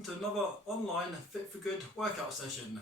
welcome to another online Fit For Good workout session.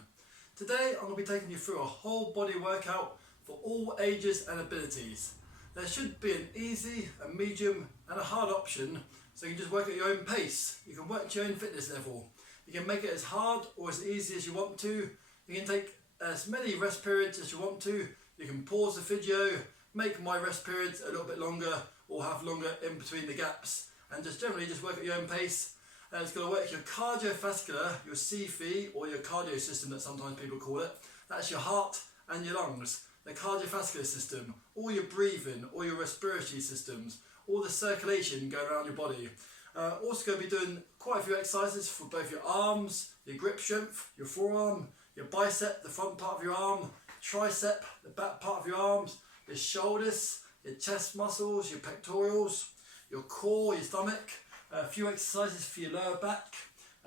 Today I'm going to be taking you through a whole body workout for all ages and abilities. There should be an easy, a medium and a hard option, so you can just work at your own pace. You can work to your own fitness level. You can make it as hard or as easy as you want to. You can take as many rest periods as you want to. You can pause the video, make my rest periods a little bit longer or have longer in between the gaps, and just generally just work at your own pace. And it's going to work your cardiovascular, your CF or your cardio system that sometimes people call it. That's your heart and your lungs. The cardiovascular system, all your breathing, all your respiratory systems, all the circulation going around your body. Also going to be doing quite a few exercises for both your arms, your grip strength, your forearm, your bicep, the front part of your arm, tricep, the back part of your arms, your shoulders, your chest muscles, your pectorals, your core, your stomach, a few exercises for your lower back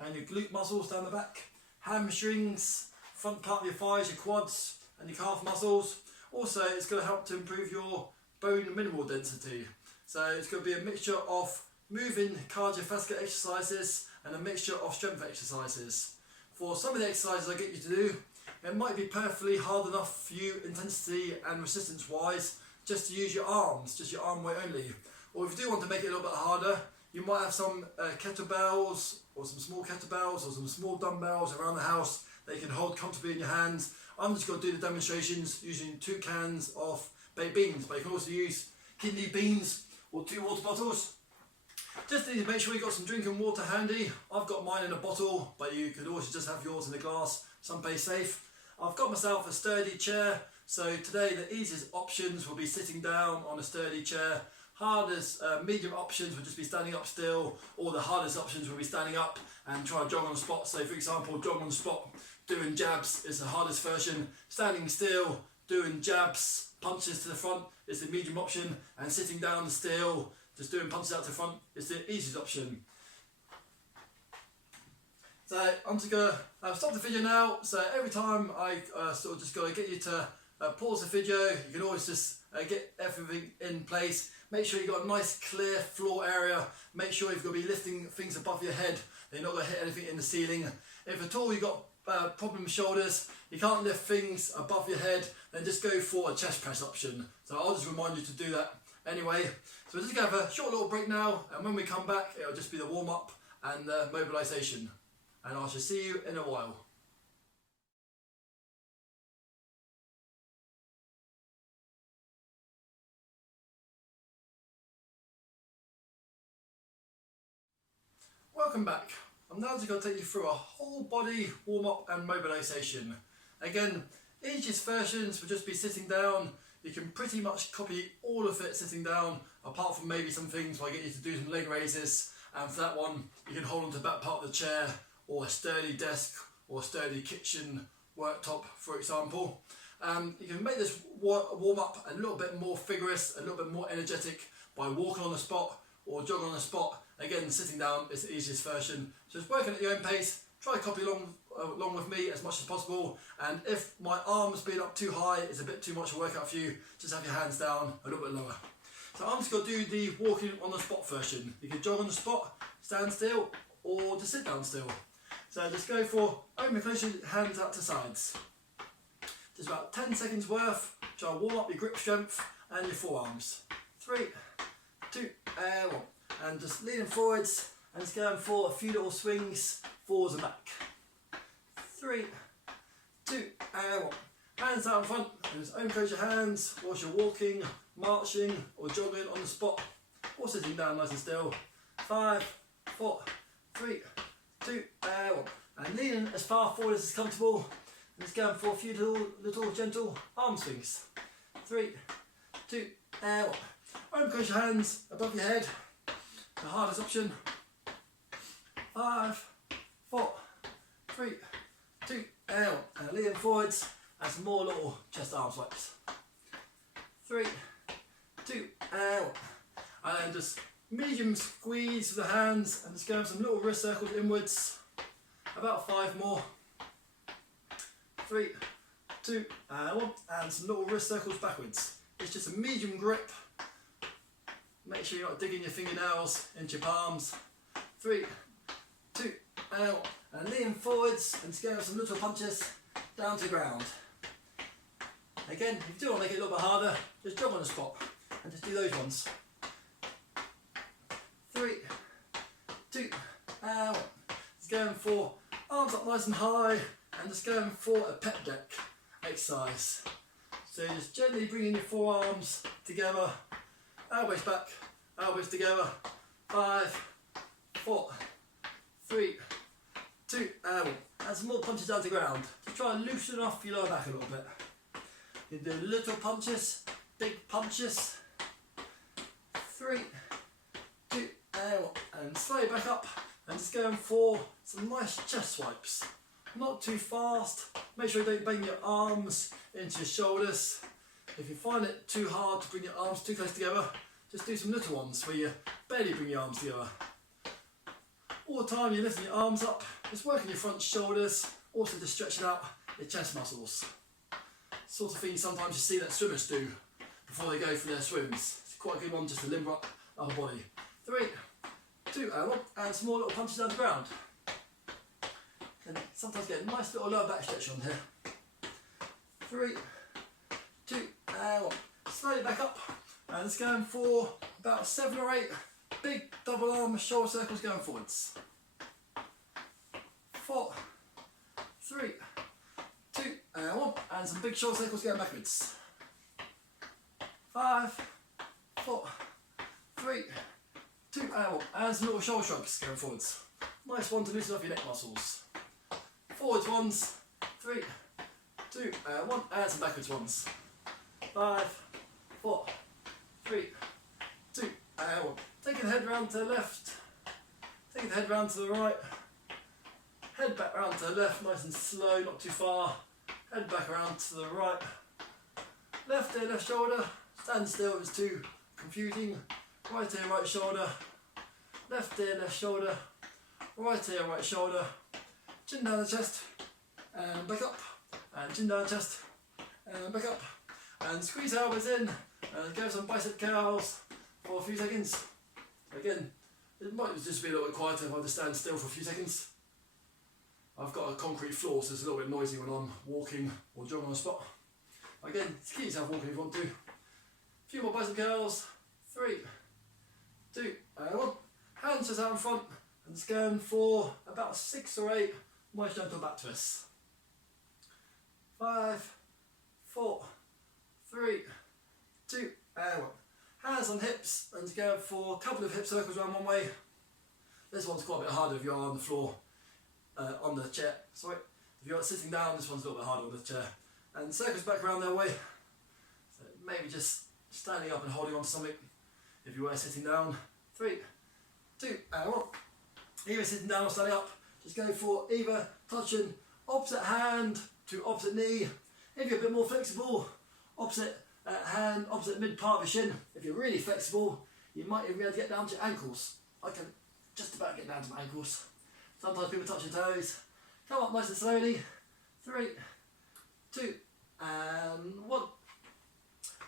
and your glute muscles down the back, hamstrings, front part of your thighs, your quads and your calf muscles. Also, it's going to help to improve your bone mineral density. So it's going to be a mixture of moving cardiovascular exercises and a mixture of strength exercises. For some of the exercises I get you to do, it might be perfectly hard enough for you intensity and resistance wise just to use your arms, just your arm weight only. Or if you do want to make it a little bit harder, you might have some kettlebells or some small kettlebells or some small dumbbells around the house that you can hold comfortably in your hands. I'm just going to do the demonstrations using 2 cans of baked beans, but you can also use kidney beans or 2 water bottles. Just need to make sure you've got some drinking water handy. I've got mine in a bottle, but you could also just have yours in a glass, someplace safe. I've got myself a sturdy chair, so today the easiest options will be sitting down on a sturdy chair. Hardest, medium options will just be standing up still, or the hardest options will be standing up and trying to jog on the spot. So for example, jog on the spot, doing jabs is the hardest version. Standing still, doing jabs, punches to the front is the medium option, and sitting down still, just doing punches out to the front is the easiest option. So I'm just going to stop the video now. So every time I sort of just got to get you to pause the video, you can always just get everything in place. Make sure you've got a nice clear floor area. Make sure you've got to be lifting things above your head. You're not going to hit anything in the ceiling. If at all you've got problem shoulders, you can't lift things above your head, then just go for a chest press option. So I'll just remind you to do that anyway. So we're just going to have a short little break now, and when we come back, it'll just be the warm up and the mobilisation. And I shall see you in a while. Welcome back. I'm now just going to take you through a whole body warm up and mobilisation. Again, easiest versions will just be sitting down. You can pretty much copy all of it sitting down, apart from maybe some things where I get you to do some leg raises, and for that one you can hold on to the back part of the chair or a sturdy desk or a sturdy kitchen worktop, for example. You can make this warm up a little bit more vigorous, a little bit more energetic by walking on the spot or jogging on the spot. Again, sitting down is the easiest version. So just working at your own pace, try to copy along with me as much as possible, and if my arms being up too high is a bit too much of a workout for you, just have your hands down a little bit lower. So I'm just going to do the walking on the spot version. You can jog on the spot, stand still, or just sit down still. So just go for, open and close your hands out to sides. Just about 10 seconds worth. Try to warm up your grip strength and your forearms. 3, 2, 1. And just leaning forwards and just going for a few little swings forwards and back. 3, 2, 1. Hands out in front, and just open close your hands whilst you're walking, marching or jogging on the spot, or sitting down nice and still. 5, 4, 3, 2, 1. And leaning as far forward as is comfortable, and just going for a few little gentle arm swings. 3, 2, 1. Open close your hands above your head. The hardest option. 5, 4, 3, 2, and lean forwards and some more little chest arm swipes. 3, 2, and then just medium squeeze with the hands and just go some little wrist circles inwards. About 5 more. 3, 2, and 1, and some little wrist circles backwards. It's just a medium grip. Make sure you're not digging your fingernails into your palms. 3, 2, out, and lean forwards and just go with some little punches down to the ground. Again, if you do want to make it a little bit harder, just jump on the spot and just do those ones. 3, 2, out. Just going for arms up nice and high and just going for a pec deck exercise. So just gently bringing your forearms together, elbows back, elbows together. 5, 4, 3, 2, out. And some more punches down to the ground. Just try and loosen off your lower back a little bit. You do little punches, big punches. 3, 2, out. And slowly back up and just going for some nice chest swipes. Not too fast. Make sure you don't bang your arms into your shoulders. If you find it too hard to bring your arms too close together, just do some little ones where you barely bring your arms together. All the time you're lifting your arms up, just working your front shoulders, also just stretching out your chest muscles. Sort of thing sometimes you see that swimmers do before they go for their swims. It's quite a good one just to limber up the upper body. 3, 2, and some more little punches down the ground. And sometimes get a nice little lower back stretch on here. 3, 2, and 1. Slowly back up. And it's going for about 7 or 8 big double arm shoulder circles going forwards. 4, 3, 2, and 1. And some big shoulder circles going backwards. 5, 4, 3, 2, and 1. And some little shoulder shrugs going forwards. Nice one to loosen off your neck muscles. Forwards ones, 3, 2, and 1, and some backwards ones. 5, 4, 3, 2, and 1. Taking the head round to the left, taking the head round to the right, head back round to the left, nice and slow, not too far. Head back around to the right. Left ear, left shoulder, stand still if it's too confusing. Right ear, right shoulder, left ear, left shoulder, right ear, right shoulder. Chin down the chest, and back up, and chin down the chest, and back up, and squeeze elbows in, and go some bicep curls for a few seconds. Again, it might just be a little bit quieter if I just stand still for a few seconds. I've got a concrete floor, so it's a little bit noisy when I'm walking or jogging on the spot. Again, just keep yourself walking if you want to. A few more bicep curls, 3, 2, and 1. Hands just out in front, and just going for about 6 or 8 nice gentle back twists. 5, 4, 3, 2, and 1. Hands on hips and to go for a couple of hip circles around one way. This one's quite a bit harder if you're on the floor, on the chair. Sorry, if you're sitting down, this one's a little bit harder on the chair. And circles back around their way. So maybe just standing up and holding on to something if you were sitting down. 3, 2, and 1. Either sitting down or standing up. Just go for either touching opposite hand to opposite knee. If you're a bit more flexible, opposite hand, opposite mid part of your shin. If you're really flexible, you might even be able to get down to your ankles. I can just about get down to my ankles. Sometimes people touch your toes. Come up nice and slowly. 3, 2, and 1.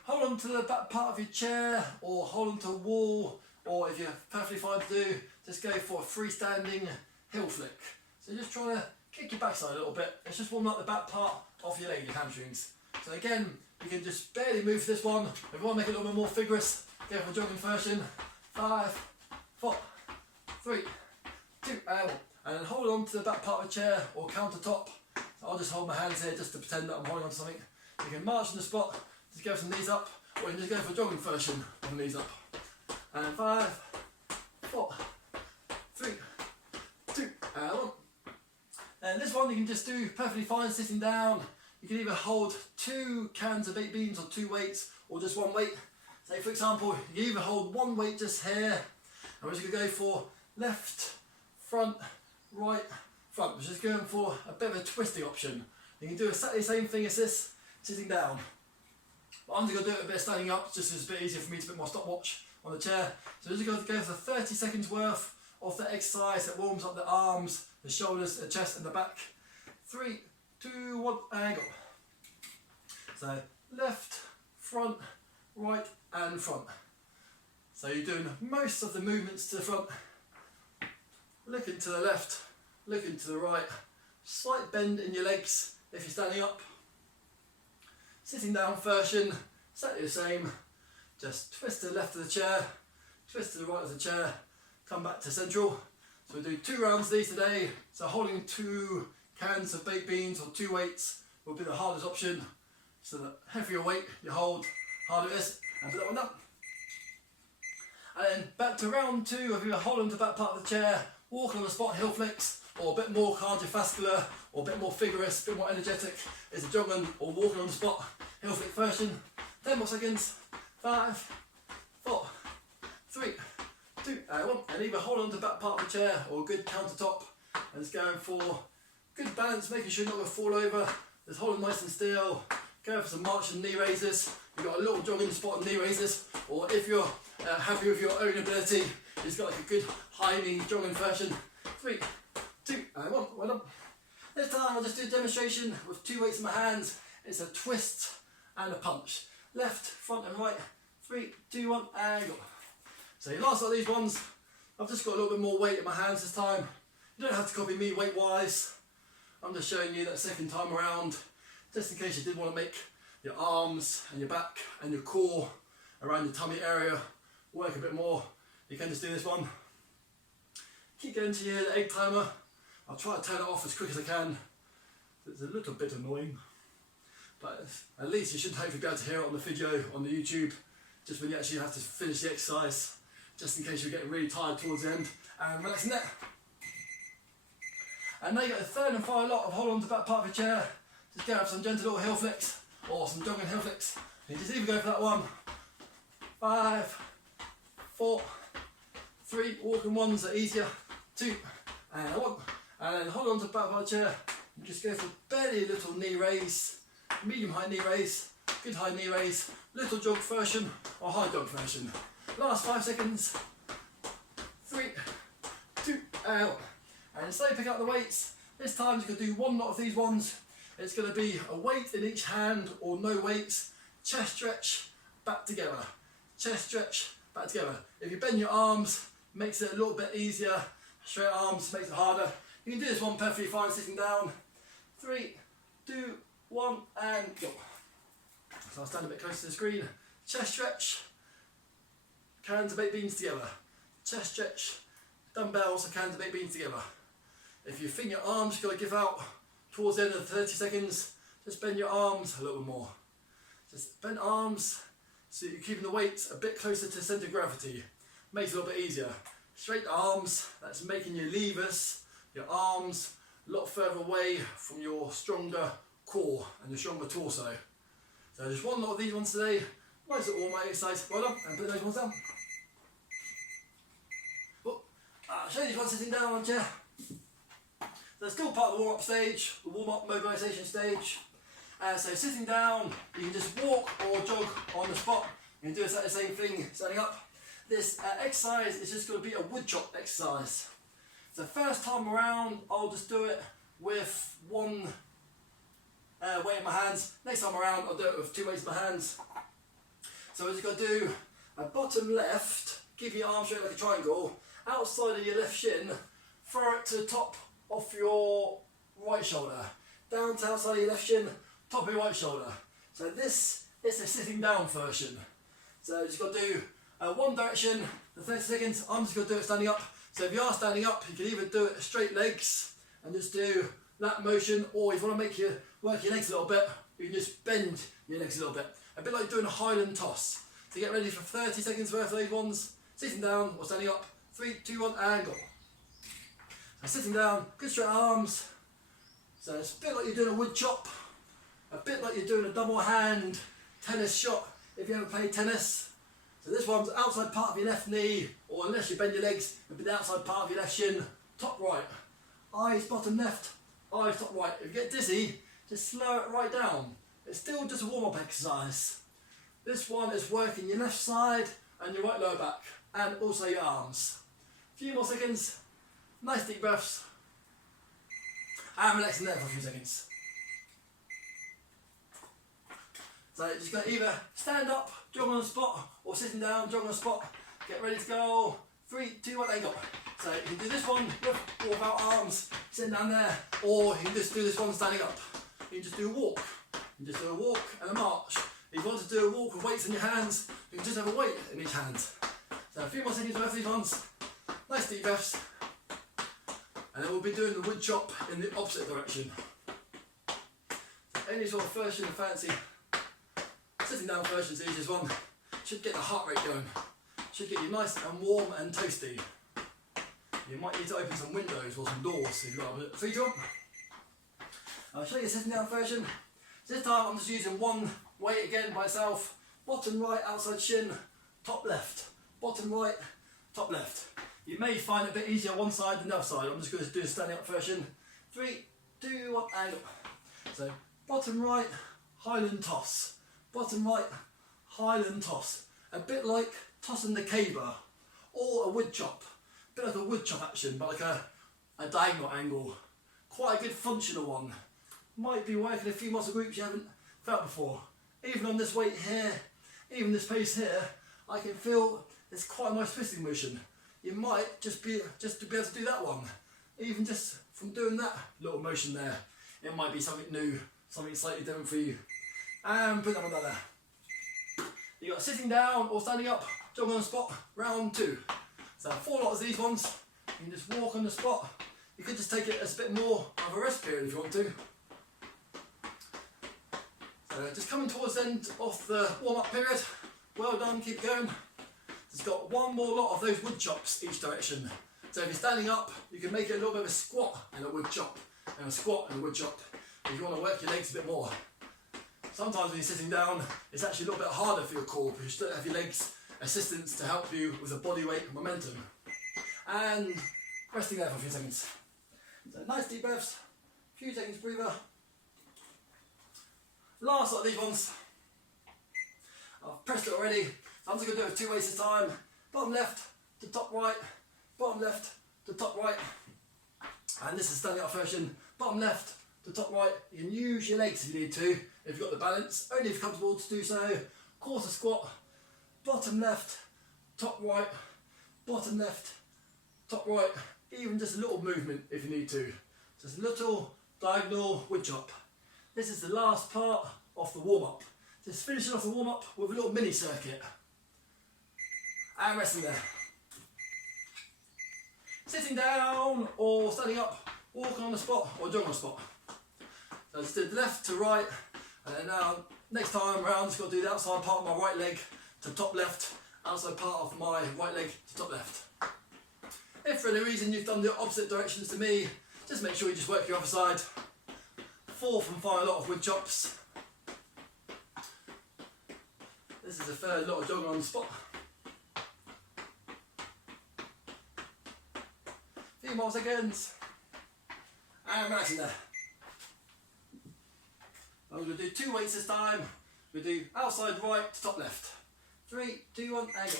Hold on to the back part of your chair, or hold on to a wall, or if you're perfectly fine to do, just go for a freestanding heel flick. So just trying to kick your backside a little bit. It's just warming up the back part of your leg, your hamstrings. So again, you can just barely move for this one. If you want to make it a little bit more vigorous, go for a jogging version. 5, 4, 3, 2, and 1. And then hold on to the back part of the chair or countertop. So I'll just hold my hands here just to pretend that I'm holding on to something. You can march on the spot, just go with some knees up, or you can just go for a jogging version on the knees up. And 5, 4, 3, 2, and 1. And this one you can just do perfectly fine sitting down. You can either hold 2 cans of baked beans or 2 weights, or just 1 weight. Say for example, you either hold 1 weight just here, and we're just going to go for left, front, right, front. We're just going for a bit of a twisting option. You can do exactly the same thing as this, sitting down. But I'm just going to do it a bit of standing up, just so it's a bit easier for me to put my stopwatch on the chair. So we're just going to go for 30 seconds worth of the exercise that warms up the arms, the shoulders, the chest and the back. 3, 2, 1, and go. So left, front, right and front. So you're doing most of the movements to the front, looking to the left, looking to the right, slight bend in your legs if you're standing up. Sitting down version, exactly the same, just twist to the left of the chair, twist to the right of the chair, come back to central. So we'll do 2 rounds of these today. So holding 2 cans of baked beans or 2 weights will be the hardest option. So the heavier weight you hold, harder it is, and put that one up. And then back to round 2, if you're holding the back part of the chair, walking on the spot heel flicks, or a bit more cardiovascular, or a bit more vigorous, a bit more energetic, is a jogging or walking on the spot heel flick version. 10 more seconds, 5, 4, 3, 2, and 1. And either hold on to the back part of the chair or a good countertop, and it's going for good balance, making sure you're not going to fall over. Just hold it nice and still. Go for some march and knee raises. You've got a little jogging spot and knee raises, or if you're happy with your own ability, you've got like a good high knee jogging version. 3, 2, and 1. Well done. This time I'll just do a demonstration with 2 weights in my hands. It's a twist and a punch. Left, front and right. 3, 2, 1, and go. So your last lot of these ones, I've just got a little bit more weight in my hands this time. You don't have to copy me weight wise. I'm just showing you that second time around, just in case you did want to make your arms and your back and your core around your tummy area work a bit more. You can just do this one. Keep going to your egg timer. I'll try to turn it off as quick as I can. It's a little bit annoying, but at least you should hopefully be able to hear it on the video on the YouTube, just when you actually have to finish the exercise, just in case you're getting really tired towards the end. And relaxing there. And now you got the third and final lot of hold on to the back part of your chair. Just go have some gentle little heel flicks or some jogging heel flicks. You just either go for that one. 5, 4, 3, walking ones are easier. 2, and 1. And then hold on to the back of the chair. And just go for barely a little knee raise, medium high knee raise, good high knee raise, little jog version or high jog version. Last 5 seconds. 3, 2, and 1. And slowly pick up the weights. This time you're going to do 1 lot of these ones. It's going to be a weight in each hand or no weights. Chest stretch, back together. Chest stretch, back together. If you bend your arms, makes it a little bit easier. Straight arms makes it harder. You can do this one perfectly fine sitting down. 3, 2, 1, and go. So I'll stand a bit closer to the screen. Chest stretch, cans of baked beans together. Chest stretch, dumbbells and cans of baked beans together. If you think your arms got to give out towards the end of the 30 seconds, just bend your arms a little bit more. Just bend arms so you're keeping the weights a bit closer to the centre of gravity. Makes it a little bit easier. Straight arms, that's making your levers, your arms, a lot further away from your stronger core and your stronger torso. So just 1 lot of these ones today. Nice little warm-up exercise. Well done, and put those ones down. I'll show you these ones sitting down on a chair. So it's still part of the warm-up stage, the warm-up mobilisation stage. So sitting down, you can just walk or jog on the spot. You can do the same thing standing up. This exercise is just going to be a wood chop exercise. So first time around, I'll just do it with 1 weight in my hands. Next time around, I'll do it with 2 weights in my hands. So what you've got to do, bottom left, keep your arms straight like a triangle. Outside of your left shin, throw it to the top of your right shoulder. Down to outside of your left shin, top of your right shoulder. So this is a sitting down version. So you just got to do 1 direction, the 30 seconds. I'm just going to do it standing up. So if you are standing up, you can either do it straight legs and just do that motion, or if you want to work your legs a little bit, you can just bend your legs a little bit. A bit like doing a Highland toss. So get ready for 30 seconds worth of those ones. Sitting down or standing up. 3, 2, 1, and go. So sitting down, good straight arms. So it's a bit like you're doing a wood chop, a bit like you're doing a double hand tennis shot if you ever played tennis. So this one's outside part of your left knee, or unless you bend your legs, it'll be the outside part of your left shin, top right. Eyes bottom left, eyes top right. If you get dizzy, just slow it right down. It's still just a warm-up exercise. This one is working your left side and your right lower back, and also your arms. A few more seconds, nice deep breaths, and relaxing there for a few seconds. So you just got to either stand up, jog on the spot, or sitting down, jog on the spot. Get ready to go. 3, 2, 1, and go. So you can do this one with or without arms, sitting down there, or you can just do this one standing up. You can just do a walk. You can just do a walk and a march. If you want to do a walk with weights in your hands, you can just have a weight in each hand. So a few more seconds worth of these ones. Nice deep breaths. And then we'll be doing the wood chop in the opposite direction. So any sort of version of fancy sitting down version is the easiest one. Should get the heart rate going. Should get you nice and warm and toasty. You might need to open some windows or some doors so you've got a bit of freedom. I'll show you a sitting down version. This time I'm just using one weight again by itself. Bottom right, outside shin, top left. Bottom right, top left. You may find it a bit easier one side than the other side. I'm just going to do a standing up version. 3, 2, 1, and up. So bottom right, Highland toss. Bottom right, Highland toss. A bit like tossing the caber or a wood chop. A bit like a wood chop action, but like a diagonal angle. Quite a good functional one. Might be working a few muscle groups you haven't felt before. Even on this weight here, even this pace here, I can feel it's quite a nice twisting motion. You might just to be able to do that one. Even just from doing that little motion there, it might be something new, something slightly different for you. And put that one down there. You got sitting down or standing up, jog on the spot, round 2. So 4 lots of these ones. You can just walk on the spot. You could just take it as a bit more of a rest period if you want to. So just coming towards the end of the warm-up period. Well done, keep going. It's got one more lot of those wood chops each direction. So if you're standing up, you can make it a little bit of a squat and a wood chop, and a squat and a wood chop. If you want to work your legs a bit more. Sometimes when you're sitting down, it's actually a little bit harder for your core because you still have your legs assistance to help you with the body weight and momentum. And resting there for a few seconds. So nice deep breaths, few seconds breather. Last lot of these ones. I've pressed it already. So I'm just going to do it 2 ways this time. Bottom left to top right, bottom left to top right. And this is standing up version. Bottom left to top right. You can use your legs if you need to, if you've got the balance. Only if you're comfortable to do so. Quarter squat, bottom left, top right, bottom left, top right. Even just a little movement if you need to. Just a little diagonal wood chop. This is the last part of the warm-up. Just finishing off the warm-up with a little mini circuit. And resting there. Sitting down or standing up, walking on the spot or jogging on the spot. So just do left to right, and then now next time round just got to do the outside part of my right leg to top left, outside part of my right leg to top left. If for any reason you've done the opposite directions to me, just make sure you just work your other side. 4th and final lot of wood chops. This is the 3rd lot of jogging on the spot. Few more seconds. And relaxing there. I'm going to do 2 weights this time. We'll do outside right to top left. 3, 2, 1, and go.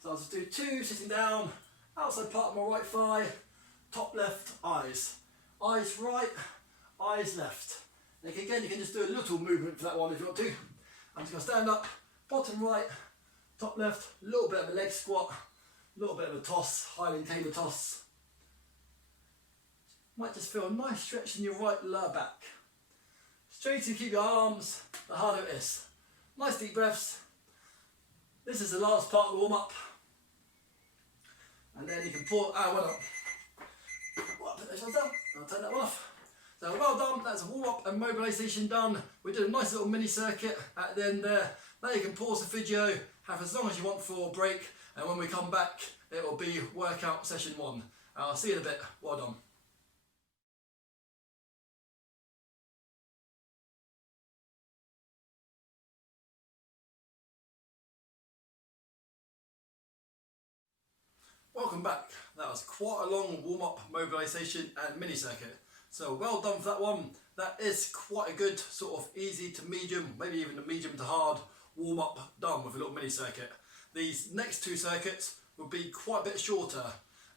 So I'll just do 2 sitting down, outside part of my right thigh, top left eyes. Eyes right, eyes left. And again, you can just do a little movement for that one if you want to. I'm just going to stand up, bottom right, top left, a little bit of a leg squat, a little bit of a toss, Highland caber toss. Might just feel a nice stretch in your right lower back. Straighter you keep your arms, the harder it is. Nice deep breaths. This is the last part of the warm-up. And then you can pull, well up. Put those ones down, I'll turn that one off. So well done, that's a warm-up and mobilisation done. We did a nice little mini circuit at the end there. Now you can pause the video, have as long as you want for a break, and when we come back, it will be workout session 1. I'll see you in a bit, well done. Welcome back. That was quite a long warm-up, mobilisation and mini circuit. So well done for that one. That is quite a good sort of easy to medium, maybe even a medium to hard warm-up done with a little mini circuit. These next 2 circuits will be quite a bit shorter.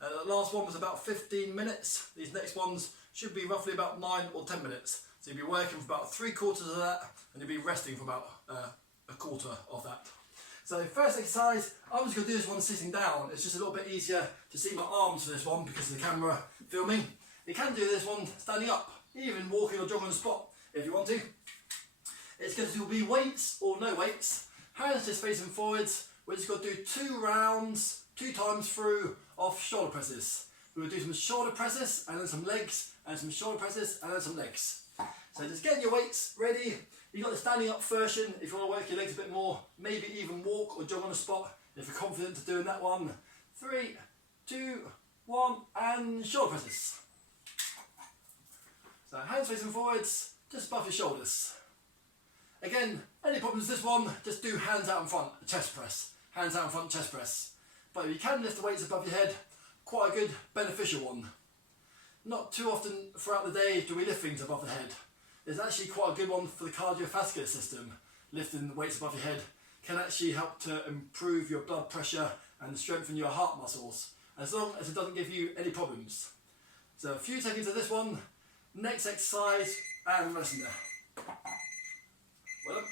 The last one was about 15 minutes. These next ones should be roughly about 9 or 10 minutes. So you'll be working for about 3/4 of that and you'll be resting for about a quarter of that. So first exercise, I'm just going to do this one sitting down. It's just a little bit easier to see my arms for this one because of the camera filming. You can do this one standing up, even walking or jogging on the spot if you want to. It's going to be weights or no weights. Hands just facing forwards. We're just going to do 2 rounds, 2 times through of shoulder presses. We're going to do some shoulder presses and then some legs and some shoulder presses and then some legs. So just getting your weights ready. You've got the standing up version if you want to work your legs a bit more, maybe even walk or jog on the spot if you're confident to doing that one. 3, 2, 1 and shoulder presses. So hands facing forwards, just above your shoulders. Again, any problems with this one, just do hands out in front, chest press. Hands out in front, chest press. But if you can lift the weights above your head, quite a good beneficial one. Not too often throughout the day do we lift things above the head. It's actually quite a good one for the cardiovascular system. Lifting the weights above your head can actually help to improve your blood pressure and strengthen your heart muscles, as long as it doesn't give you any problems. So a few seconds of this one, next exercise, and resting there. Well done.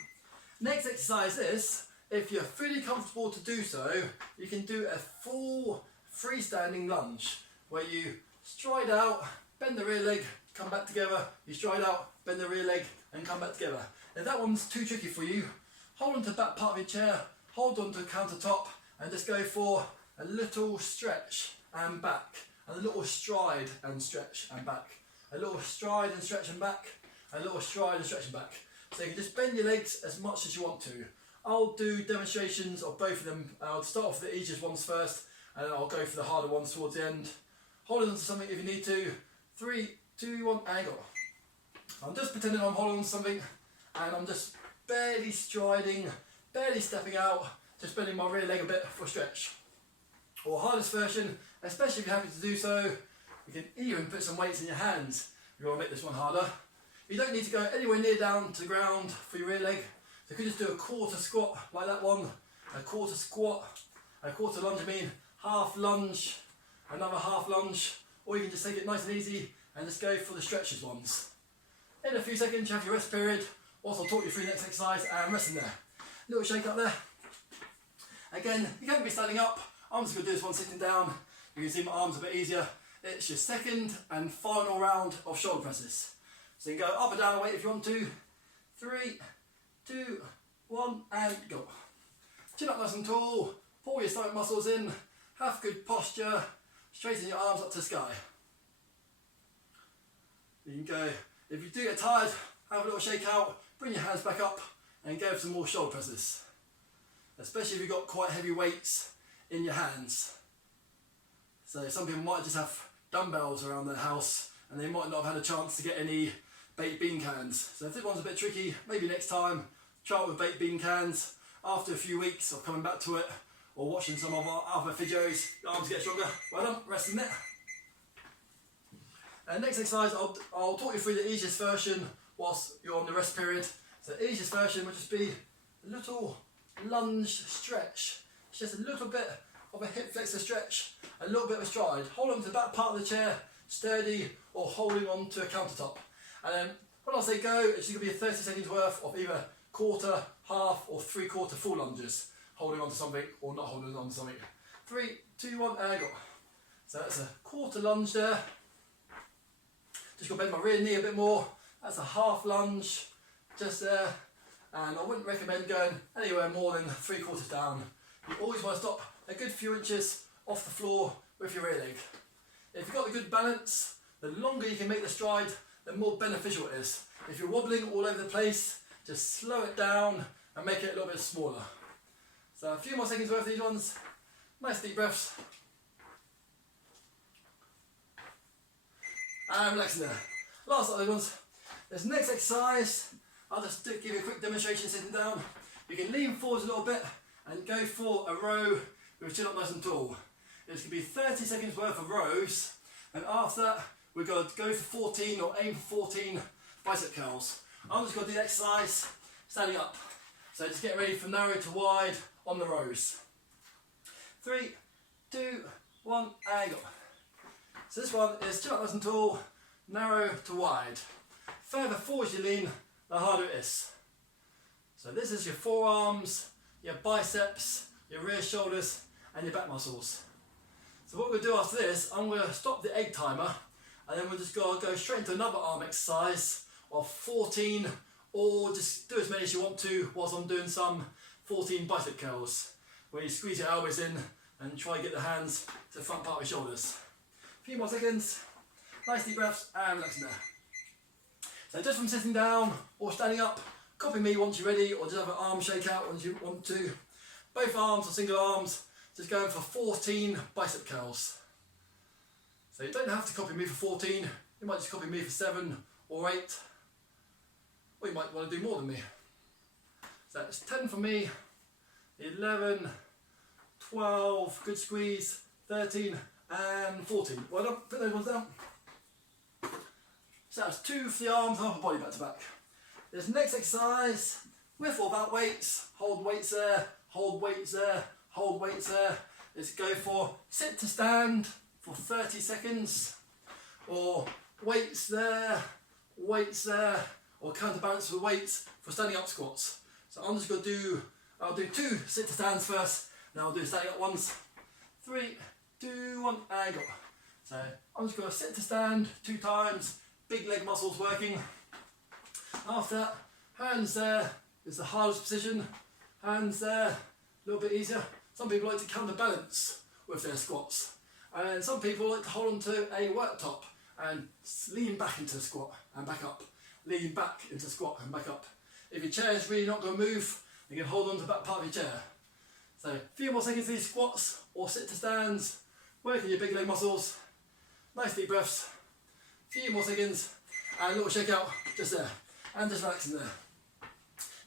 Next exercise is, if you're fully comfortable to do so, you can do a full freestanding lunge, where you stride out, bend the rear leg, come back together, you stride out, bend the rear leg and come back together. If that one's too tricky for you, hold on to the back part of your chair, hold on to the countertop and just go for a little stretch and back, and a little stride and stretch and back, a little stride and stretch and back, a little stride and stretch and back. So you can just bend your legs as much as you want to. I'll do demonstrations of both of them. I'll start off with the easiest ones first and then I'll go for the harder ones towards the end. Hold on to something if you need to. 3, 2, 1, and go. I'm just pretending I'm holding on to something and I'm just barely striding, barely stepping out, just bending my rear leg a bit for a stretch. Or hardest version, especially if you're happy to do so, you can even put some weights in your hands if you want to make this one harder. You don't need to go anywhere near down to the ground for your rear leg. So you could just do a quarter squat like that one, a quarter squat, a quarter lunge half lunge, another half lunge, or you can just take it nice and easy and just go for the stretches ones. In a few seconds you have your rest period, whilst I'll talk you through the next exercise and resting there. Little shake up there. Again, you can't be standing up, I'm just going to do this one sitting down. You can see my arms a bit easier. It's your second and final round of shoulder presses. So you can go up and down a weight if you want to. 3, 2, 1 and go. Chin up nice and tall, pull your stomach muscles in, have good posture, straighten your arms up to the sky. You can go, if you do get tired, have a little shake out, bring your hands back up and go for some more shoulder presses. Especially if you've got quite heavy weights in your hands. So some people might just have dumbbells around their house and they might not have had a chance to get any baked bean cans. So if this one's a bit tricky, maybe next time try it with baked bean cans. After a few weeks of coming back to it or watching some of our other videos, your arms get stronger. Well done, rest in it. Next exercise, I'll talk you through the easiest version whilst you're on the rest period. So the easiest version would just be a little lunge stretch. It's just a little bit of a hip flexor stretch, a little bit of a stride. Hold on to the back part of the chair, sturdy, or holding on to a countertop. And then when I say go, it's just going to be 30 seconds worth of either quarter, half, or 3/4 full lunges. Holding on to something or not holding on to something. 3, 2, 1, and go. So that's a quarter lunge there. Just got to bend my rear knee a bit more. That's a half lunge, just there. And I wouldn't recommend going anywhere more than 3/4 down. You always want to stop a good few inches off the floor with your rear leg. If you've got a good balance, the longer you can make the stride, the more beneficial it is. If you're wobbling all over the place, just slow it down and make it a little bit smaller. So a few more seconds worth of these ones. Nice deep breaths. And relaxing there. Last of those ones. This next exercise, I'll just give you a quick demonstration sitting down. You can lean forwards a little bit and go for a row with chin up nice and tall. It's going to be 30 seconds worth of rows, and after that we're going to go for 14 or aim for 14 bicep curls. I'm just going to do the exercise standing up. So just get ready from narrow to wide on the rows. 3, 2, 1 and go. So this one is chin up nice and tall, narrow to wide. Further forward you lean, the harder it is. So this is your forearms, your biceps, your rear shoulders and your back muscles. So what we're going to do after this, I'm going to stop the egg timer and then we're just going to go straight into another arm exercise of 14, or just do as many as you want to whilst I'm doing some 14 bicep curls, where you squeeze your elbows in and try to get the hands to the front part of your shoulders. A few more seconds, nice deep breaths and relax in there. So just from sitting down or standing up, copy me once you're ready, or just have an arm shake out once you want to. Both arms or single arms, just going for 14 bicep curls. So you don't have to copy me for 14, you might just copy me for 7 or 8, or you might want to do more than me. So that's 10 for me, 11, 12, good squeeze, 13 and 14. Well done, put those ones down. So that's 2 for the arms, half the body back to back. This next exercise, with or without weights, hold weights there, hold weights there, hold weights there. Let's go for sit to stand for 30 seconds, or weights there, or counterbalance with weights for standing up squats. So I'm just going to do, I'll do 2 sit to stands first, then I'll do standing up ones. 3, 2, 1, and go. So I'm just going to sit to stand 2 times, big leg muscles working. After that, hands there is the hardest position, hands there, a little bit easier. Some people like to counterbalance with their squats, and some people like to hold on to a worktop and lean back into squat and back up, lean back into squat and back up. If your chair is really not going to move, you can hold on to the back part of your chair. So a few more seconds of these squats or sit to stands, working your big leg muscles, nice deep breaths, a few more seconds and a little shake out just there, and just relax in there.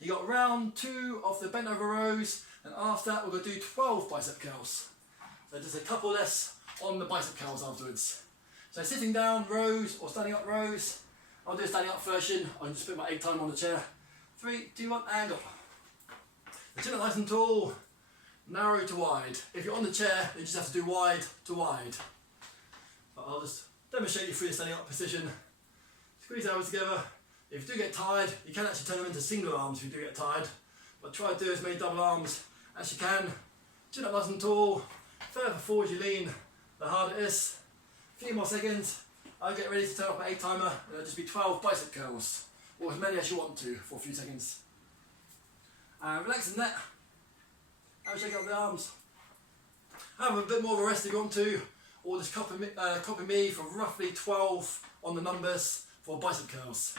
You got round 2 of the bent over rows, and after that we're going to do 12 bicep curls. So just a couple less on the bicep curls afterwards. So sitting down rows or standing up rows, I'll do a standing up version. I'll just put my egg time on the chair. 3, 2, 1 and up. The chin up nice and tall, narrow to wide. If you're on the chair, you just have to do wide to wide. But I'll just demonstrate you through the standing up position. Squeeze the elbows together. If you do get tired, you can actually turn them into single arms if you do get tired. But try to do as many double arms as you can. Chin up nice and tall. Further forward you lean, the harder it is. A few more seconds. I'll get ready to turn off my egg timer, and it'll just be 12 bicep curls, or as many as you want to for a few seconds. And relax in that. Have a shake out the arms. Have a bit more of a rest if you want to, or just copy me for roughly 12 on the numbers for bicep curls.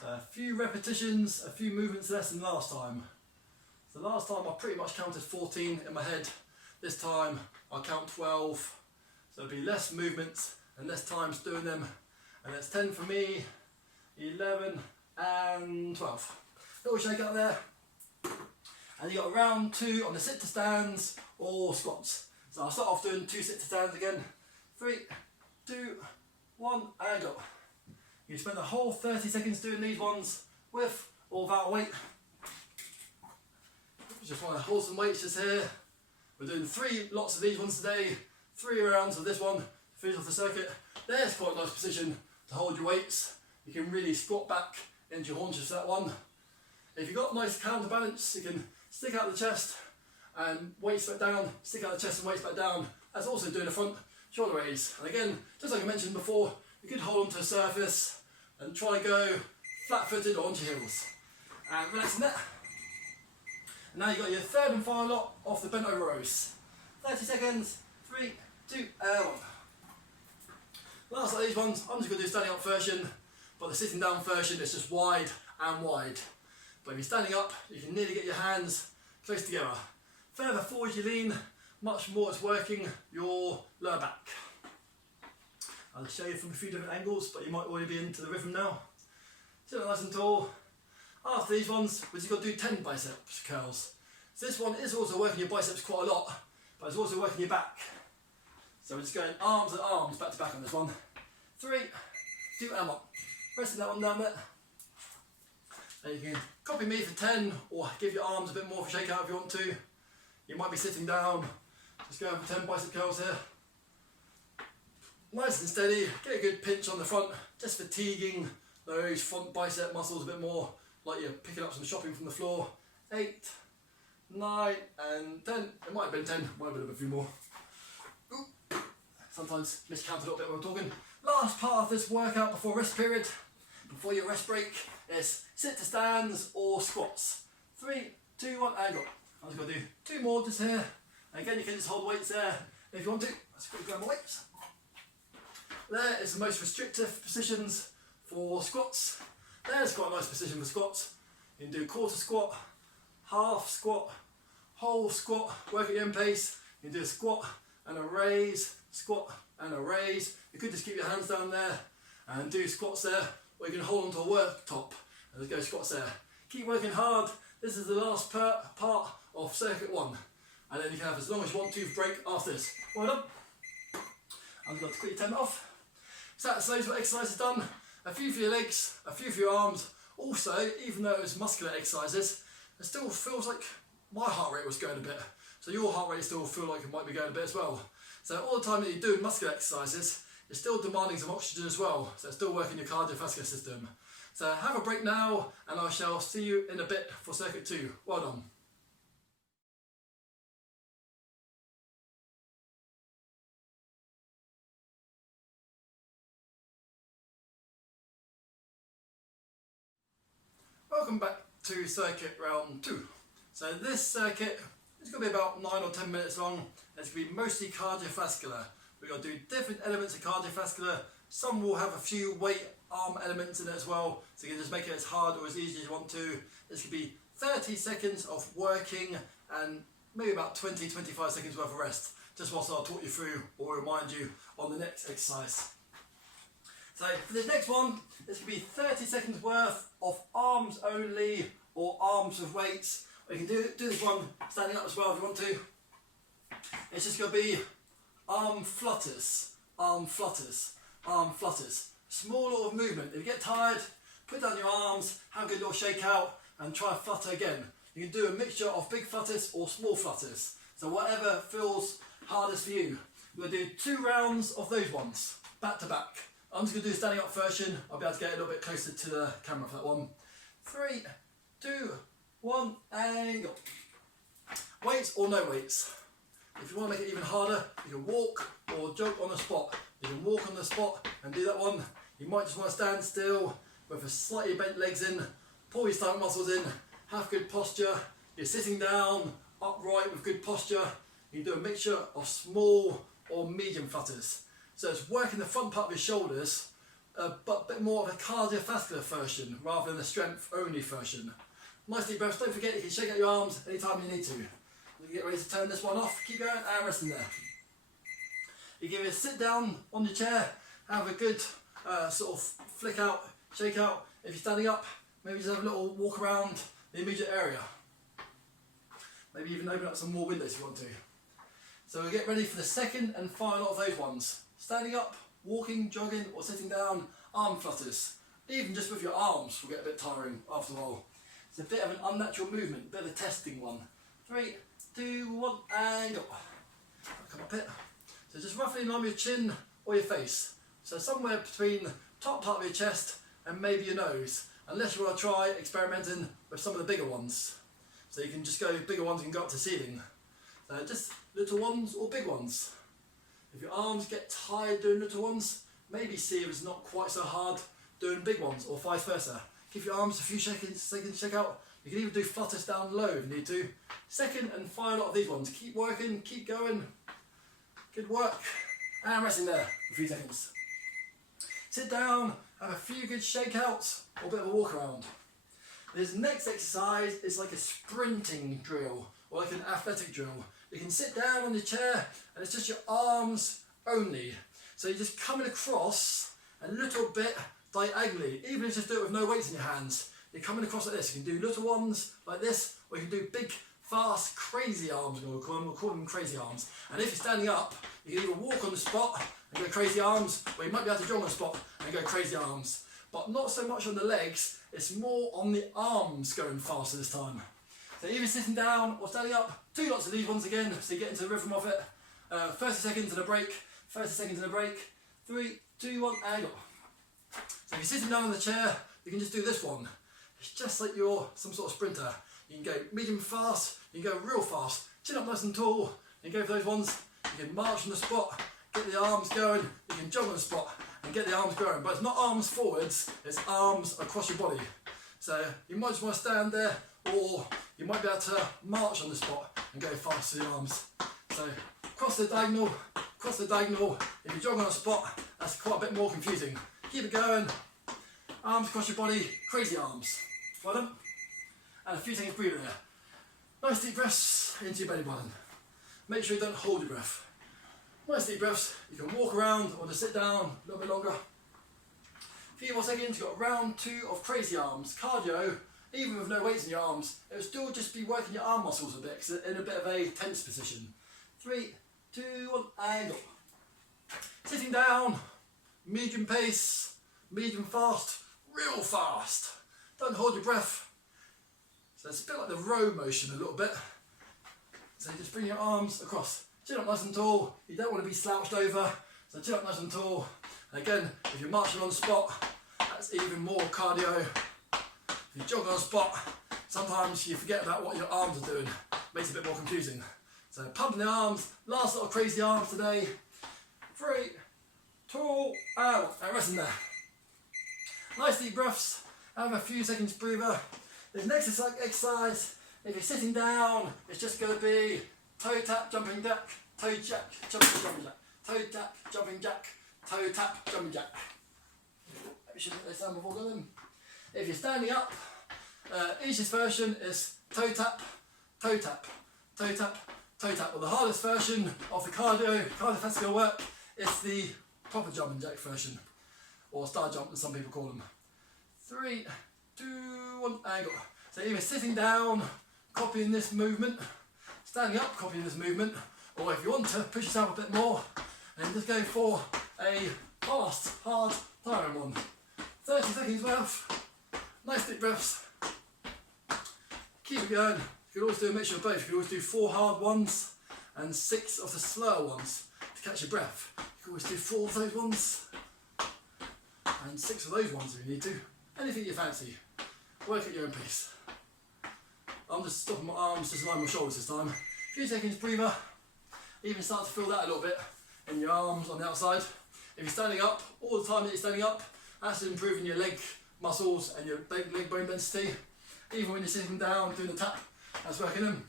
So a few repetitions, a few movements less than last time. So last time I pretty much counted 14 in my head. This time I'll count 12. So it'll be less movements and less times doing them. And that's 10 for me, 11 and 12. Little shake out there. And you got round 2 on the sit to stands or squats. So I'll start off doing 2 sit to stands again. 3, 2, 1 and go. You spend the whole 30 seconds doing these ones with or without weight. Just want to hold some weights just here. We're doing 3 lots of these ones today, 3 rounds of this one, finish off the circuit. There's quite a nice position to hold your weights. You can really squat back into your haunches for that one. If you've got nice counterbalance, you can stick out the chest and weights back down, stick out the chest and weights back down. That's also doing a front shoulder raise. And again, just like I mentioned before, you could hold onto the surface and try to go flat-footed or onto your heels. And relax in that. And now you've got your third and final lot off the bent over rows. 30 seconds, 3, 2, and 1. Last of these ones, I'm just going to do standing up version, but the sitting down version is just wide and wide. But if you're standing up, you can nearly get your hands close together. Further forward you lean, much more it's working your lower back. I'll show you from a few different angles, but you might already be into the rhythm now. Sit up nice and tall. After these ones, we're just going to do 10 biceps curls. So this one is also working your biceps quite a lot, but it's also working your back. So we're just going arms and arms back to back on this one. 3, 2 and 1. Resting that one down there. And you can copy me for 10 or give your arms a bit more of a shake out if you want to. You might be sitting down. Just going for 10 bicep curls here. Nice and steady, get a good pinch on the front, just fatiguing those front bicep muscles a bit more, like you're picking up some shopping from the floor. 8, 9 and 10. It might have been 10, might have been a few more. Ooh. Sometimes miscount a little bit when I'm talking. Last part of this workout before rest period, before your rest break, is sit to stands or squats. 3, 2, 1, and go. I'm just going to do 2 more just here. Again, you can just hold weights there if you want to. Let's quickly grab my weights. There is the most restrictive positions for squats. There's quite a nice position for squats. You can do quarter squat, half squat, whole squat, work at your own pace. You can do a squat and a raise, squat and a raise. You could just keep your hands down there and do squats there, or you can hold onto a worktop and just go squats there. Keep working hard. This is the last part of circuit 1. And then you can have as long as you want to break after this. Well done. I'm just going to quickly turn it off. So that's those exercises done. A few for your legs, a few for your arms. Also, even though it's muscular exercises, it still feels like my heart rate was going a bit. So your heart rate still feel like it might be going a bit as well. So all the time that you're doing muscular exercises, you're still demanding some oxygen as well. So it's still working your cardiovascular system. So have a break now, and I shall see you in a bit for circuit 2. Well done. Welcome back to circuit round 2. So this circuit is going to be about 9 or 10 minutes long. It's going to be mostly cardiovascular. We're going to do different elements of cardiovascular. Some will have a few weight arm elements in it as well, so you can just make it as hard or as easy as you want to. This could be 30 seconds of working and maybe about 20-25 seconds worth of rest, just whilst I'll talk you through or remind you on the next exercise. So for this next one, this could be 30 seconds worth of arms only or arms with weights. Or you can do this one standing up as well if you want to. It's just going to be arm flutters, arm flutters, arm flutters. Small little movement. If you get tired, put down your arms, have a good little shake out and try and flutter again. You can do a mixture of big flutters or small flutters. So whatever feels hardest for you. We're going to do 2 rounds of those ones, back to back. I'm just going to do a standing up version. I'll be able to get a little bit closer to the camera for that one. 3, 2, 1, and go. Weights or no weights. If you want to make it even harder, you can walk or jog on the spot. You can walk on the spot and do that one. You might just want to stand still with a slightly bent legs in, pull your stomach muscles in, have good posture. You're sitting down, upright with good posture. You can do a mixture of small or medium flutters. So it's working the front part of your shoulders, but a bit more of a cardiovascular version rather than a strength only version. Nice deep breaths. Don't forget you can shake out your arms anytime you need to. You get ready to turn this one off. Keep going and resting there. You give it a sit down on your chair, have a good sort of flick out, shake out. If you're standing up, maybe just have a little walk around the immediate area. Maybe even open up some more windows if you want to. So we'll get ready for the second and final of those ones. Standing up, walking, jogging or sitting down, arm flutters. Even just with your arms will get a bit tiring after a while. It's a bit of an unnatural movement, a bit of a testing one. 3, 2, 1 and go. Come up here. So just roughly in line with your chin or your face. So somewhere between the top part of your chest and maybe your nose. Unless you want to try experimenting with some of the bigger ones. So you can just go, bigger ones can go up to the ceiling. So just little ones or big ones. If your arms get tired doing little ones, maybe see if it's not quite so hard doing big ones or vice versa. Give your arms a few seconds check out. You can even do flutters down low if you need to. Second and final of these ones. Keep working, keep going. Good work. And resting there for a few seconds. Sit down, have a few good shakeouts or a bit of a walk around. This next exercise is like a sprinting drill or like an athletic drill. You can sit down on your chair and it's just your arms only. So you're just coming across a little bit diagonally, even if you just do it with no weights in your hands. You're coming across like this. You can do little ones like this, or you can do big, fast, crazy arms. We'll call them crazy arms. And if you're standing up, you can either walk on the spot and go crazy arms, or you might be able to jog on the spot and go crazy arms. But not so much on the legs, it's more on the arms going faster this time. So either sitting down or standing up, 2 lots of these ones again, so you get into the rhythm of it. 30 seconds and a break, 30 seconds and a break. 3, 2, 1, and go. So if you're sitting down on the chair, you can just do this one. It's just like you're some sort of sprinter. You can go medium fast, you can go real fast. Chin up nice and tall, and go for those ones. You can march on the spot, get the arms going, you can jump on the spot and get the arms going. But it's not arms forwards, it's arms across your body. So you might just want to stand there, or you might be able to march on the spot and go fast with the arms. So cross the diagonal, if you jog on a spot, that's quite a bit more confusing. Keep it going, arms across your body, crazy arms. Well done. And a few seconds breathing there. Nice deep breaths into your belly button. Make sure you don't hold your breath. Nice deep breaths. You can walk around or just sit down a little bit longer. A few more seconds, you've got round 2 of crazy arms. Cardio, even with no weights in your arms, it will still just be working your arm muscles a bit, because they're in a bit of a tense position. 3, 2, 1, and go. Sitting down, medium pace, medium fast, real fast. Don't hold your breath. So it's a bit like the row motion a little bit. So you just bring your arms across. Chin up nice and tall. You don't want to be slouched over. So chin up nice and tall. And again, if you're marching on the spot, that's even more cardio. If you jog on the spot, sometimes you forget about what your arms are doing. Makes it a bit more confusing. So pumping the arms. Last lot of crazy arms today. 3, 2, and resting there. Nice deep breaths. Have a few seconds breather. There's an exercise. If you're sitting down, it's just going to be toe tap, jumping jack, toe jack, jumping jack, toe tap, jumping jack, toe tap, jumping jack. Maybe should put this down before going. If you're standing up, easiest version is toe tap, toe tap, toe tap, toe tap. Well, the hardest version of the cardiovascular work is the proper jumping jack version, or star jump as some people call them. 3, 2, 1, and go. So either sitting down, copying this movement, standing up, copying this movement, or if you want to push yourself a bit more, and just go for a fast, hard, tiring one. 30 seconds worth. Nice deep breaths. Keep it going. You can always do a mixture of both. You can always do 4 hard ones and 6 of the slower ones to catch your breath. You can always do 4 of those ones and 6 of those ones if you need to. Anything you fancy. Work at your own pace. I'm just stopping my arms, just align my shoulders this time. A few seconds breather. Even start to feel that a little bit in your arms on the outside. If you're standing up, all the time that you're standing up, that's improving your leg muscles and your leg bone density. Even when you're sitting down doing the tap, that's working them.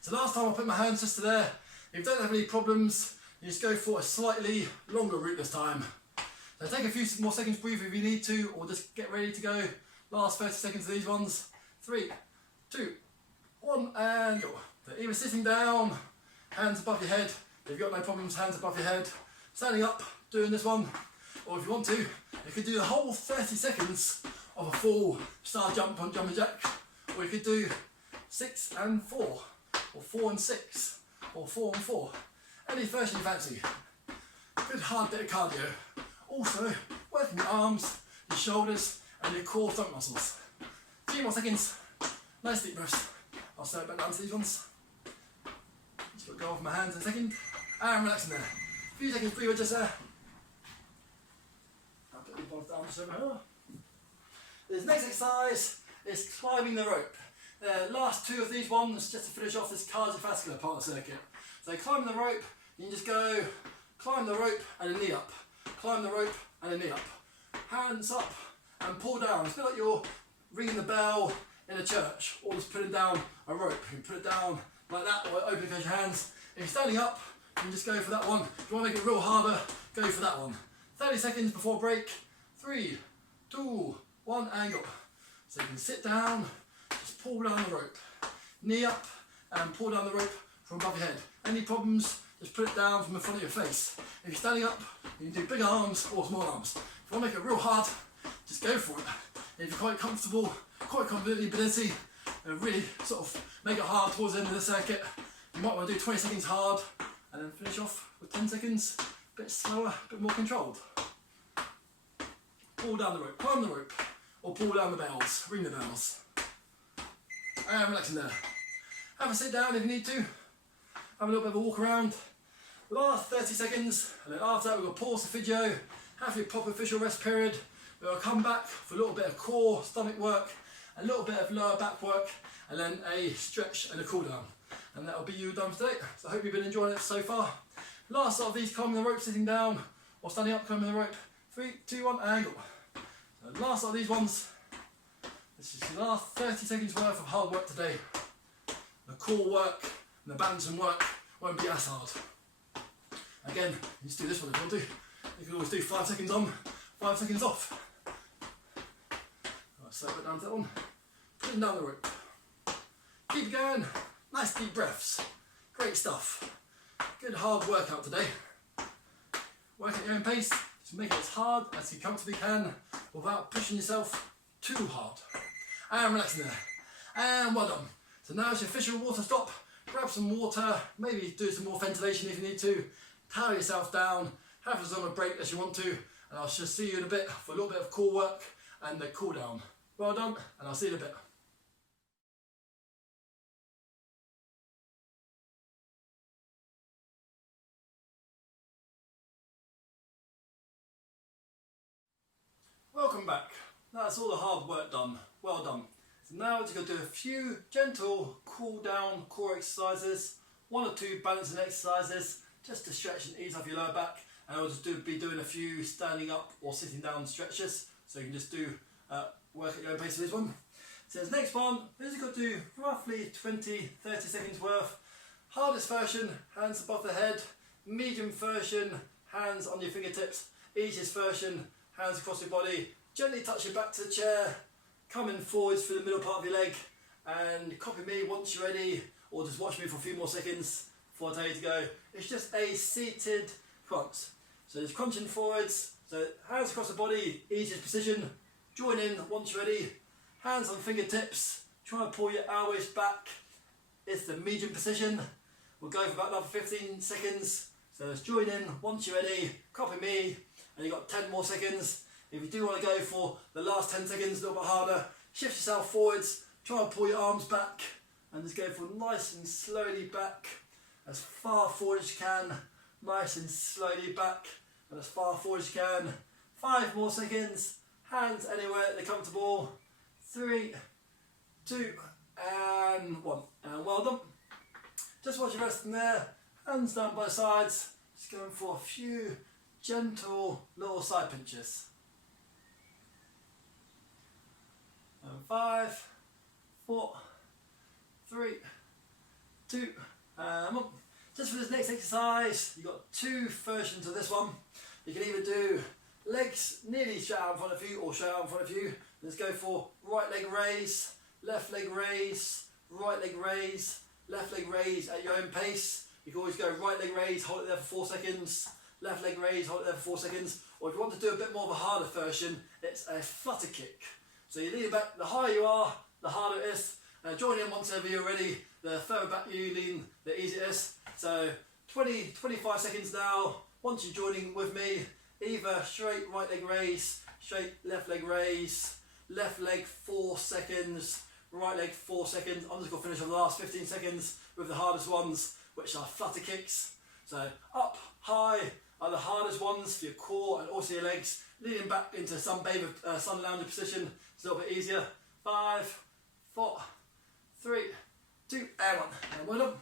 So last time I put my hands just to there. If you don't have any problems, you just go for a slightly longer route this time. So take a few more seconds breathe if you need to, or just get ready to go. Last 30 seconds of these ones. 3, 2, 1, and go. So either sitting down, hands above your head. If you've got no problems, hands above your head. Standing up, doing this one. Or if you want to, you could do the whole 30 seconds of a full star jump on jumping jack. Or you could do 6 and 4, or 4 and 6, or 4 and 4. Any version you fancy. Good hard bit of cardio. Also, working your arms, your shoulders, and your core stomach muscles. 3 more seconds. Nice deep breaths. I'll slow it back down to these ones. Just got to go off my hands in a second. And relaxing there. A few seconds breather just there. I'll put the both down just over here. This next exercise is climbing the rope. The last 2 of these ones, just to finish off this cardiovascular part of the circuit. So climbing the rope, you can just go climb the rope and a knee up. Climb the rope and a knee up. Hands up and pull down. It's a bit like you're ringing the bell in a church, or just putting down a rope. You can put it down like that, or open your hands. If you're standing up, you can just go for that one. If you want to make it real harder, go for that one. 30 seconds before break. 3, 2, 1, and go. So you can sit down, just pull down the rope. Knee up and pull down the rope from above your head. Any problems, just put it down from the front of your face. If you're standing up, you can do big arms or small arms. If you want to make it real hard, just go for it. If you're quite comfortable, quite confident in your ability, and really sort of make it hard towards the end of the circuit, you might want to do 20 seconds hard and then finish off with 10 seconds, a bit slower, a bit more controlled. Pull down the rope, climb the rope, or pull down the bells, ring the bells. And relaxing there. Have a sit down if you need to. Have a little bit of a walk around. Last 30 seconds, and then after that we're going to pause the video, have your proper official rest period. We'll come back for a little bit of core, stomach work, a little bit of lower back work, and then a stretch and a cool down. And that'll be you done today. So I hope you've been enjoying it so far. Last lot of these, climbing the rope, sitting down, or standing up, climbing the rope. 3, 2, 1, and go. So last lot of these ones, this is the last 30 seconds worth of hard work today. The core work and the balancing work won't be as hard. Again, you just do this one if you want to. You can always do 5 seconds on, 5 seconds off. I'll slow it down to that one. Putting down the rope. Keep going. Nice deep breaths. Great stuff. Good hard workout today. Work at your own pace. Just make it as hard as you comfortably can without pushing yourself too hard. And relaxing there. And well done. So now it's your official water stop. Grab some water, maybe do some more ventilation if you need to. Towel yourself down, have us on a break as you want to, and I'll just see you in a bit for a little bit of core work and the cool down. Well done, and I'll see you in a bit. Welcome back. That's all the hard work done. Well done. So now we're just going to do a few gentle cool down core exercises, 1 or 2 balancing exercises, just to stretch and ease off your lower back. And I'll just be doing a few standing up or sitting down stretches, so you can just do work at your own pace for this one. So this next one, we're just going to do roughly 20-30 seconds worth. Hardest version, hands above the head. Medium version, hands on your fingertips. Easiest version, hands across your body. Gently touch your back to the chair. Coming forwards through the middle part of your leg, and copy me once you're ready, or just watch me for a few more seconds before I tell you to go. It's just a seated crunch. So just crunching forwards, so hands across the body, easiest position. Join in once you're ready. Hands on fingertips, try and pull your elbows back. It's the medium position. We'll go for about another 15 seconds. So just join in once you're ready, copy me, and you've got 10 more seconds. If you do want to go for the last 10 seconds a little bit harder, shift yourself forwards, try and pull your arms back, and just go for nice and slowly back, as far forward as you can, nice and slowly back, and as far forward as you can. 5 more seconds, hands anywhere they're comfortable. 3, 2, and 1, and well done. Just watch your resting there, hands down by the sides, just going for a few gentle little side pinches. And 5, 4, 3, 2, and 1. Just for this next exercise, you've got 2 versions of this one. You can either do legs nearly straight out in front of you or straight out in front of you. Let's go for right leg raise, left leg raise, right leg raise, left leg raise at your own pace. You can always go right leg raise, hold it there for 4 seconds, left leg raise, hold it there for 4 seconds. Or if you want to do a bit more of a harder version, it's a flutter kick. So you lean back, the higher you are, the harder it is. Join in once ever you're ready. The further back you lean, the easier it is. So 20-25 seconds now. Once you're joining with me, either straight right leg raise, straight left leg raise, left leg 4 seconds, right leg 4 seconds. I'm just going to finish on the last 15 seconds with the hardest ones, which are flutter kicks. So up, high are the hardest ones for your core and also your legs. Leaning back into sunbather, sun lounger position. It's a little bit easier. 5, 4, 3, 2, and 1. And well done.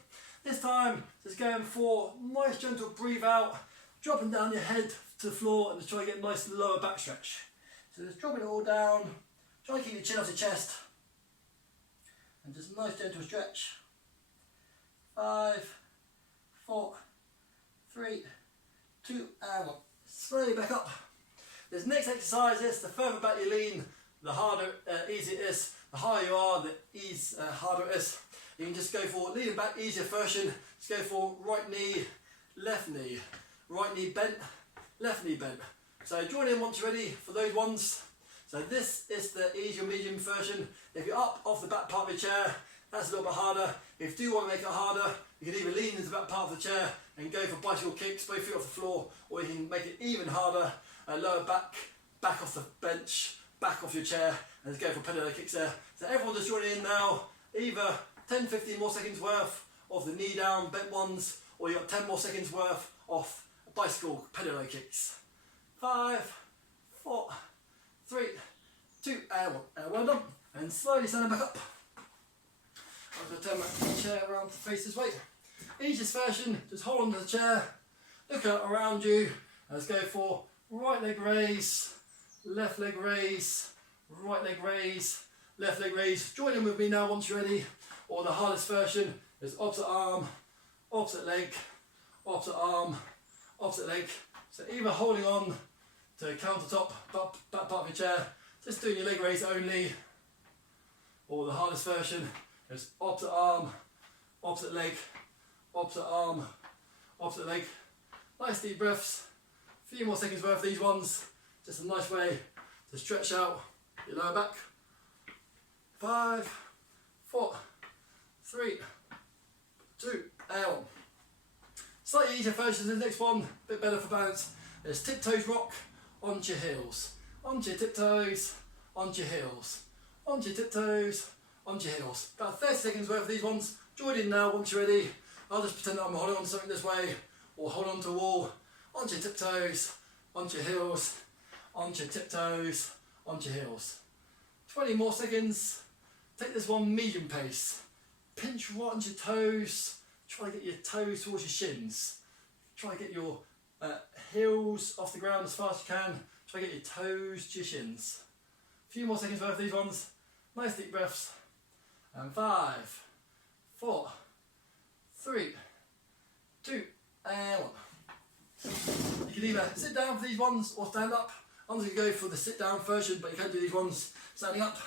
This time, just going for nice gentle breathe out, dropping down your head to the floor, and just try to get a nice lower back stretch. So just dropping it all down. Try to keep your chin off your chest, and just a nice gentle stretch. 5, 4, 3, 2, and 1. Slowly back up. This next exercise is the further back you lean, the harder, easier it is. The higher you are, the harder it is. You can just go for leaning back, easier version. Just go for right knee, left knee, right knee bent, left knee bent. So join in once you're ready for those ones. So this is the easier medium version. If you're up off the back part of your chair, that's a little bit harder. If you do want to make it harder, you can either lean into the back part of the chair and go for bicycle kicks, both feet off the floor, or you can make it even harder, lower back, back off the bench, back off your chair, and just go for pedaler kicks there. So everyone just joining in now, either 10-15 more seconds worth of the knee down bent ones, or you got 10 more seconds worth of bicycle pedaler kicks. 5, 4, 3, 2, and 1. And well done. and slowly stand back up. I'm going to turn my chair around to face this way. Easiest version, just hold on to the chair, look out around you. Let's go for right leg raise, left leg raise, right leg raise, left leg raise. Join in with me now once you're ready. Or the hardest version is opposite arm, opposite leg, opposite arm, opposite leg. So either holding on to the countertop, back part of your chair, just doing your leg raise only, or the hardest version is opposite arm, opposite leg, opposite arm, opposite leg. Nice deep breaths, a few more seconds worth of these ones, just a nice way to stretch out your lower back. 5, 4, 3, 2, and 1. Slightly easier version of the next one, a bit better for balance, is tiptoes rock onto your heels. Onto your tiptoes, onto your heels. Onto your tiptoes, onto your heels. About 30 seconds worth of these ones. Join in now once you're ready. I'll just pretend that I'm holding on to something this way, or hold on to a wall. Onto your tiptoes, onto your heels. Onto your tiptoes, onto your heels. 20 more seconds. Take this one medium pace. Pinch right onto your toes. Try to get your toes towards your shins. Try to get your heels off the ground as fast as you can. Try to get your toes to your shins. A few more seconds worth of these ones. Nice deep breaths. And 5, 4, 3, 2, and 1. You can either sit down for these ones or stand up. I'm going to go for the sit down version, but you can do these ones standing up.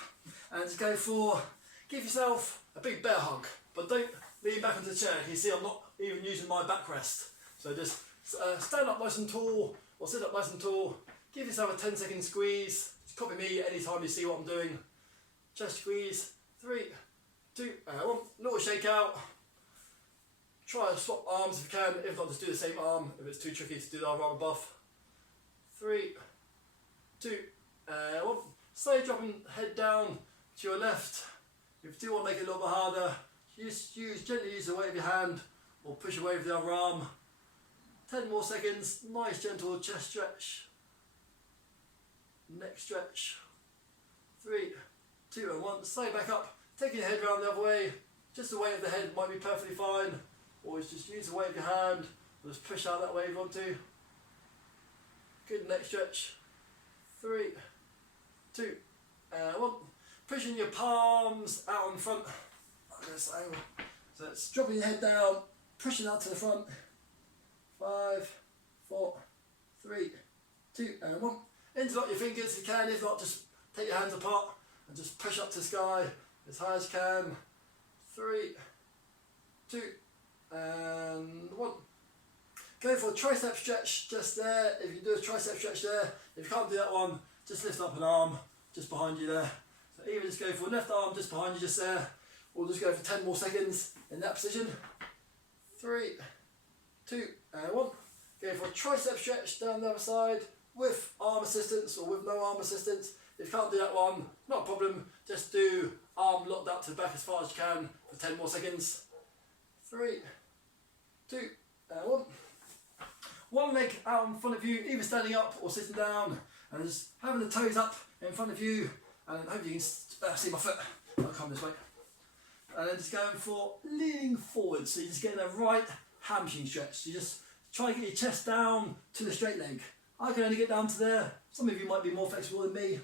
And just go for, give yourself a big bear hug, but don't lean back onto the chair. You see I'm not even using my backrest. So just stand up nice and tall, or sit up nice and tall. Give yourself a 10-second squeeze. Just copy me anytime you see what I'm doing. Chest squeeze. 3, 2, 1. Little shake out. Try to swap arms if you can. If not, just do the same arm. If it's too tricky to do the arm above. 3, 2, 1. Slowly dropping head down to your left. If you do want to make it a little bit harder, gently use the weight of your hand or push away with the other arm. 10 more seconds. Nice gentle chest stretch. Neck stretch. 3, 2, and 1. Slide back up. Taking your head round the other way. Just the weight of the head might be perfectly fine. Or just use the weight of your hand. Or just push out that way if you want to. Good neck stretch. 3, 2, and 1. Pushing your palms out in front. So it's dropping your head down, pushing out to the front. 5, 4, 3, 2, and 1. Interlock your fingers if you can. If not, just take your hands apart and just push up to the sky as high as you can. 3, 2, and 1. Go for a tricep stretch just there. If you do a tricep stretch there, if you can't do that one, just lift up an arm just behind you there. So either just go for left arm just behind you just there, or just go for 10 more seconds in that position. 3, 2, and 1. Go for a tricep stretch down the other side with arm assistance or with no arm assistance. If you can't do that one, not a problem. Just do arm locked out to the back as far as you can for 10 more seconds. 3, 2, and 1. One leg out in front of you, either standing up or sitting down, and just having the toes up in front of you, and hopefully you can see my foot. I'll come this way. And then just going for leaning forward, so you're just getting a right hamstring stretch. You just try to get your chest down to the straight leg. I can only get down to there. Some of you might be more flexible than me.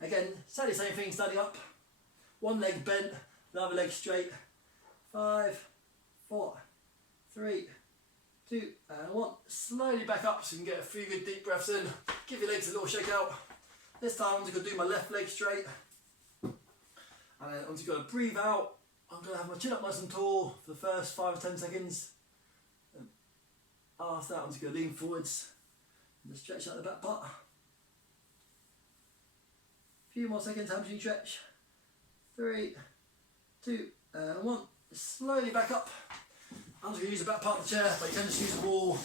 Again, exactly the same thing, standing up. One leg bent, the other leg straight. 5, 4, 3, 2, and 1. Slowly back up so you can get a few good deep breaths in. Give your legs a little shake out. This time I'm just going to do my left leg straight. And then I'm just going to breathe out. I'm going to have my chin up nice and tall for the first 5 or 10 seconds. And after that I'm just going to lean forwards and just stretch out the back part. A few more seconds, hamstring stretch. 3, 2, and 1. Slowly back up. I'm just going to use the back part of the chair, but you can just use the wall.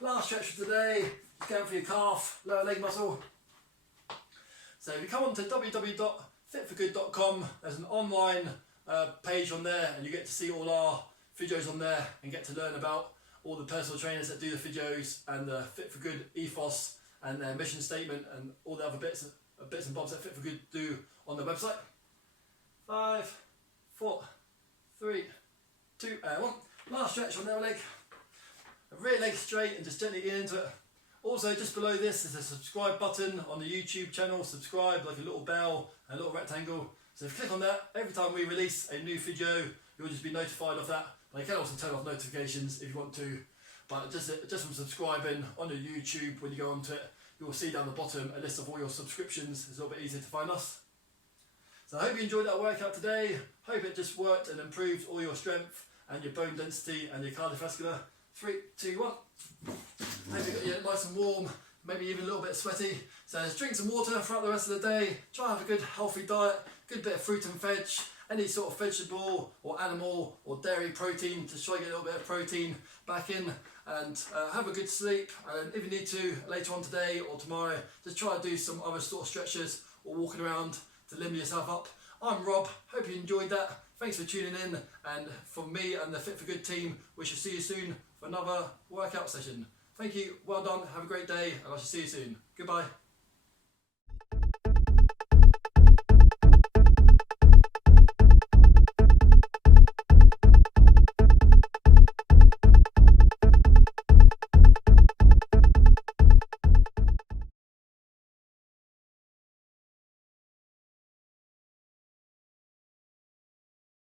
Last stretch for today, just going for your calf, lower leg muscle. So if you come on to www.fitforgood.com, there's an online page on there, and you get to see all our videos on there and get to learn about all the personal trainers that do the videos and the Fit for Good ethos and their mission statement and all the other bits and bobs that Fit for Good do on their website. 5, 4, 3, 2, and 1. Last stretch on the other leg. Rear leg straight and just gently into it. Also, just below this is a subscribe button on the YouTube channel. Subscribe, like a little bell, a little rectangle. So if you click on that, every time we release a new video, you'll just be notified of that. But you can also turn off notifications if you want to. But just from subscribing on the YouTube, when you go onto it, you'll see down the bottom a list of all your subscriptions. It's a little bit easier to find us. So I hope you enjoyed that workout today. Hope it just worked and improved all your strength and your bone density and your cardiovascular. 3, 2, 1. Hope you got you nice and warm, maybe even a little bit sweaty. So just drink some water throughout the rest of the day. Try and have a good healthy diet, good bit of fruit and veg, any sort of vegetable or animal or dairy protein to try and get a little bit of protein back in, and have a good sleep. And if you need to later on today or tomorrow, just try to do some other sort of stretches or walking around to limber yourself up. I'm Rob, hope you enjoyed that. Thanks for tuning in, and from me and the Fit For Good team, we shall see you soon for another workout session. Thank you, well done, have a great day, and I shall see you soon. Goodbye.